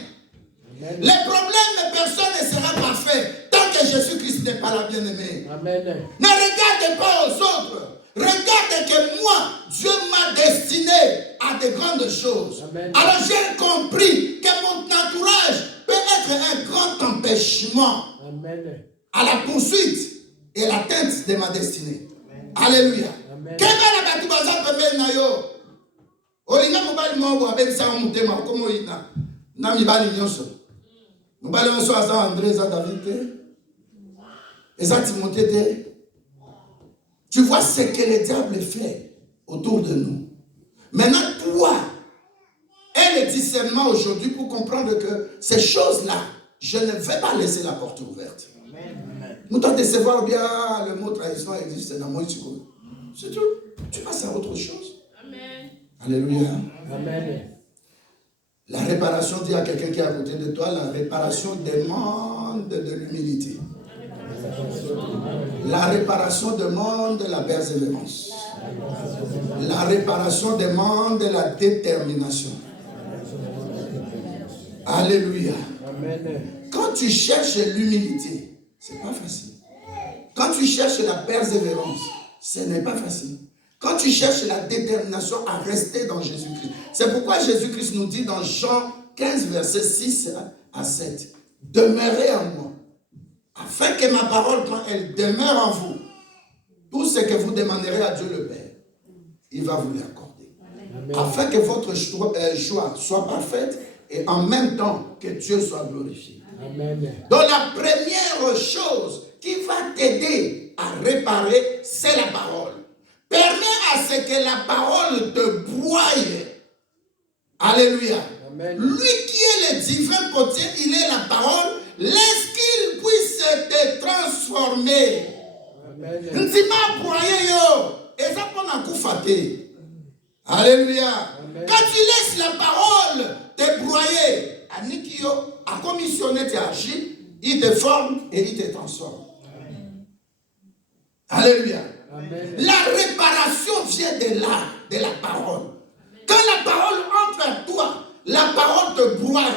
Amen. Les problèmes de personne ne sera parfait tant que Jésus-Christ n'est pas la bien-aimée. Amen. Ne regarde pas aux autres. Regarde que moi, Dieu m'a destiné à de grandes choses. Amen. Alors j'ai compris que mon entourage peut être un grand empêchement. Amen. À la poursuite et l'atteinte de ma destinée. Amen. Alléluia. Tu vois ce que le diable fait autour de nous. Maintenant, toi, aie le discernement aujourd'hui pour comprendre que ces choses-là, je ne vais pas laisser la porte ouverte. Nous t'en décevoir bien, le mot trahison existe dans moi. C'est tout. Tu passes à autre chose. Amen. Alléluia. Amen. La réparation, dit à quelqu'un qui est à côté de toi, la réparation demande de l'humilité. La réparation demande la persévérance. La réparation demande la détermination. Alléluia. Amen. Quand tu cherches l'humilité, c'est pas facile. Quand tu cherches la persévérance, ce n'est pas facile. Quand tu cherches la détermination à rester dans Jésus-Christ. C'est pourquoi Jésus-Christ nous dit dans Jean 15, verset 6 à 7, demeurez en moi, afin que ma parole, quand elle demeure en vous, tout ce que vous demanderez à Dieu le Père, il va vous l'accorder. Amen. Afin que votre joie soit parfaite et en même temps que Dieu soit glorifié. Amen. Donc la première chose qui va t'aider à réparer, c'est la parole. Permets à ce que la parole te broye. Alléluia. Amen. Lui qui est le divin potier, il est la parole. Laisse qu'il puisse te transformer. Amen. Ntima broye yo. Et ça pour na kufate. Alléluia. Amen. Quand tu laisses la parole te broyer, Anikio a commissionné tes agis, il te forme et il te transforme. Alléluia. Amen. La réparation vient de là, de la parole. Quand la parole entre à toi, la parole te broie.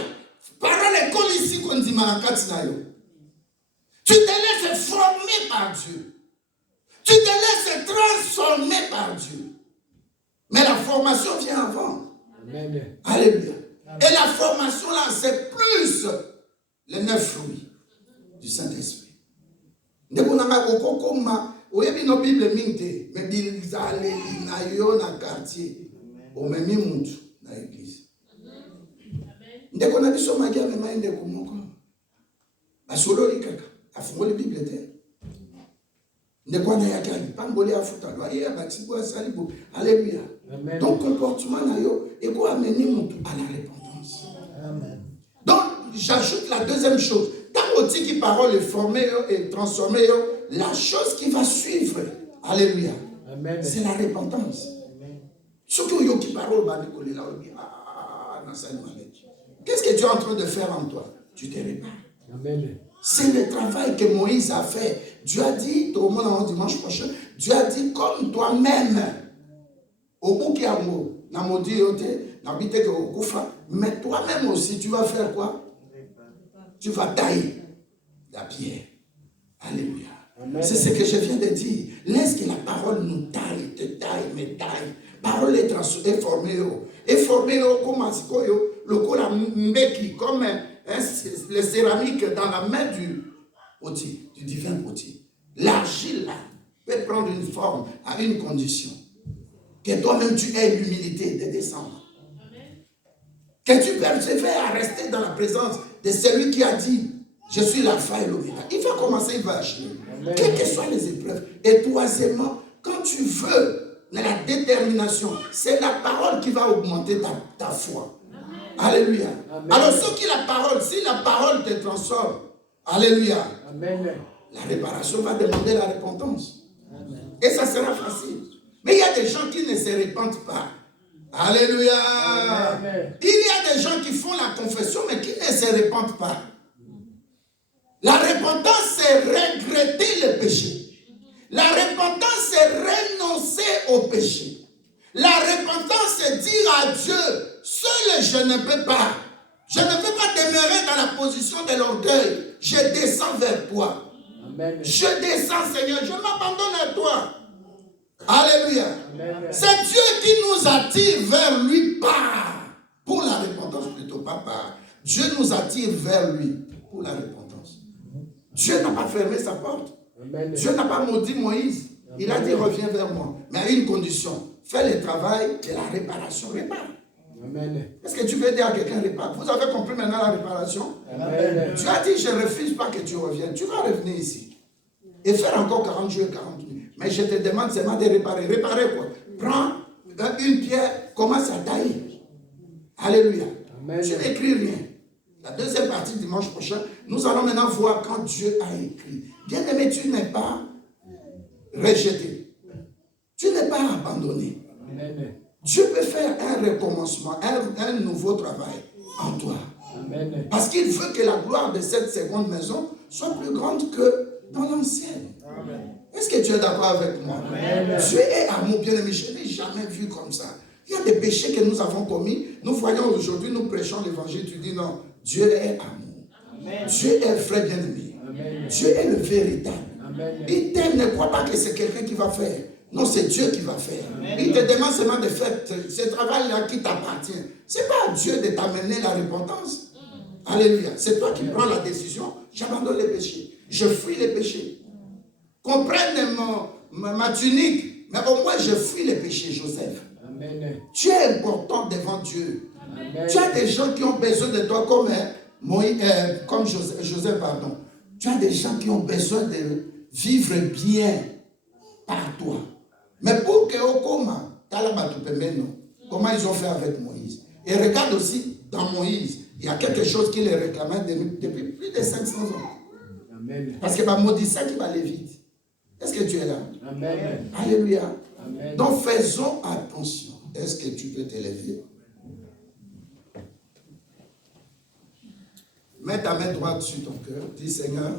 Parole est comme ici qu'on dit Marakatinayo. Tu te laisses former par Dieu. Tu te laisses transformer par Dieu. Mais la formation vient avant. Amen. Alléluia. Et la formation là, c'est plus les 9 fruits du Saint-Esprit. Oyebi no Bible minte, mais bilizale na yo na quartier, o memi mutu na église. Ndeko na biso magia me mainde ko moko. Asolo likaka, afungoli Bible te. Ndeko na yaka pamboli afuta lo aye batibo asalibo. Alléluia. Donc comportement na yo et ko ameni mutu à la repentance. Amen. Donc j'ajoute la deuxième chose. Tant que qui parole est formée et transformée, la chose qui va suivre, alléluia, c'est la repentance. Ce que yo qui parole, qu'est-ce que tu es en train de faire en toi? Tu te répares. Amen. C'est le travail que Moïse a fait. Dieu a dit, au moment dimanche prochain, Dieu a dit comme toi-même, au bout qui a mot, mais toi-même aussi, tu vas faire quoi? Tu vas tailler la pierre. Alléluia. C'est ce que je viens de dire. Laisse que la parole nous taille, te taille, me taille. Parole est formée. Et formée comme le céramique dans la main du potier, du divin potier. L'argile là peut prendre une forme à une condition. Que toi-même tu aies l'humilité de descendre. Que tu persévères à rester dans la présence de celui qui a dit, je suis l'alpha et l'oméga. Il va commencer, il va agir. Quelles que soient les épreuves. Et troisièmement, quand tu veux la détermination, c'est la parole qui va augmenter ta foi. Amen. Alléluia. Amen. Alors ce qui est la parole, si la parole te transforme, alléluia, amen, la réparation va demander la repentance. Amen. Et ça sera facile. Mais il y a des gens qui ne se repentent pas. Alléluia. Amen. Il y a des gens qui font la confession mais qui ne se repentent pas. La repentance, c'est regretter le péché. La repentance, c'est renoncer au péché. La repentance, c'est dire à Dieu, seul je ne peux pas. Je ne peux pas demeurer dans la position de l'orgueil. Je descends vers toi. Amen. Je descends, Seigneur, je m'abandonne à toi. Alléluia. Amen. C'est Dieu qui nous attire vers lui par, pour la repentance plutôt, pas par. Dieu nous attire vers lui pour la repentance. Dieu n'a pas fermé sa porte. Amen. Dieu n'a pas maudit Moïse. Amen. Il a dit reviens vers moi. Mais à une condition. Fais le travail de la réparation. Répare. Amen. Est-ce que tu veux dire à quelqu'un répare? Vous avez compris maintenant la réparation? Amen. Dieu a dit je ne refuse pas que tu reviennes. Tu vas revenir ici. Et faire encore 40 jours et 40 nuits. Mais je te demande seulement de réparer. Réparer quoi? Prends une pierre, commence à tailler. Alléluia. Amen. Je n'écris rien. La deuxième partie dimanche prochain, nous allons maintenant voir quand Dieu a écrit. Bien-aimé, tu n'es pas rejeté. Tu n'es pas abandonné. Amen. Dieu peut faire un recommencement, un nouveau travail en toi. Amen. Parce qu'il veut que la gloire de cette seconde maison soit plus grande que dans l'ancienne. Est-ce que tu es d'accord avec moi? Amen. Dieu est amour, bien-aimé. Je n'ai jamais vu comme ça. Il y a des péchés que nous avons commis. Nous voyons aujourd'hui, nous prêchons l'évangile. Tu dis non, Dieu est amour. Amen. Dieu est vrai bien-aimé. Dieu est le véritable. Amen. Il t'aime, ne crois pas que c'est quelqu'un qui va faire. Non, c'est Dieu qui va faire. Amen. Il te demande seulement de faire ce travail-là qui t'appartient. Ce n'est pas à Dieu de t'amener la repentance. Alléluia. C'est toi qui prends la décision. J'abandonne les péchés. Je fuis les péchés. Comprenne ma tunique. Mais au moins, je fuis les péchés, Joseph. Amen. Tu es important devant Dieu. Amen. Tu as des gens qui ont besoin de toi comme Joseph, pardon. Tu as des gens qui ont besoin de vivre bien par toi. Mais pour que Okoma, comment ils ont fait avec Moïse. Et regarde aussi, dans Moïse, il y a quelque chose qui les réclamait depuis plus de 500 ans. Amen. Parce que maudit ça qui va aller vite. Est-ce que tu es là? Amen. Alléluia. Amen. Donc faisons attention. Est-ce que tu peux t'élever? Mets ta main droite sur ton cœur. Dis Seigneur.